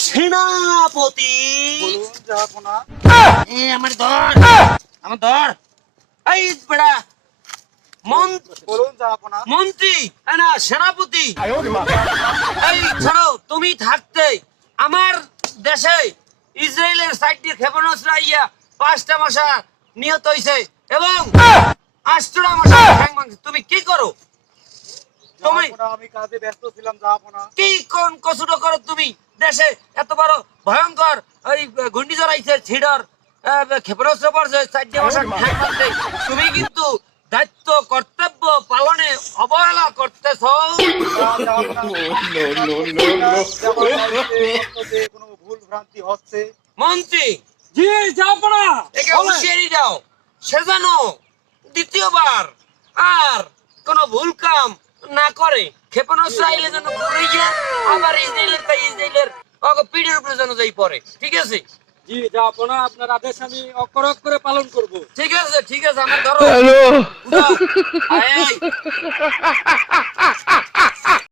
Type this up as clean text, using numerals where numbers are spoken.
সেনাপতি। বলুন জাহাপনা। আমার ধর, আমার ধর। এই বেড়া বলুন জাহাপনা। মন্ত্রী না সেনাপতি। এই ছাড়ো, তুমি থাকতে আমার দেশে ইসরায়েলের সাইড দিয়ে ক্ষেপণাস্ত্র আইয়া 5টা মশা নিহত হয়েছে এবং 8টা মশা ঠ্যাং ভাঙছে। তুমি কি করো? তুমি জাহাপনা, আমি কাজে ব্যস্ত ছিলাম জাহাপনা। কি কোন কসুটো করো তুমি? দেশে এত বড় ভয়ঙ্কর ওই ঘূর্ণিঝড় আইছে, ছিডর ক্ষেপণাস্ত্র পড়ছে, 4টে মশা ঠ্যাং ভাঙছে। তুমি কিন্তু দায়িত্ব কর্তব্য পালনে অবহেলা করতেছ। কোনো ভুল ভ্রান্তি হচ্ছে। মন্ত্রী, জি জাহাপনা। একে হুঁশিয়ারি দাও, সে যেন দ্বিতীয়বার আর কোনো ভুল কাম না করে। ক্ষেপণাস্ত্র আইলে যেন ঘুরে গিয়ে আবার ইসরায়েলের পিঠের উপরে যেন যাই পড়ে। ঠিক আছে? জি জাহাপনা, আপনার আদেশ আমি অক্ষর করে পালন করব। ঠিক আছে, ঠিক আছে। আমার ধরো। উঠাও। আয়, আয়।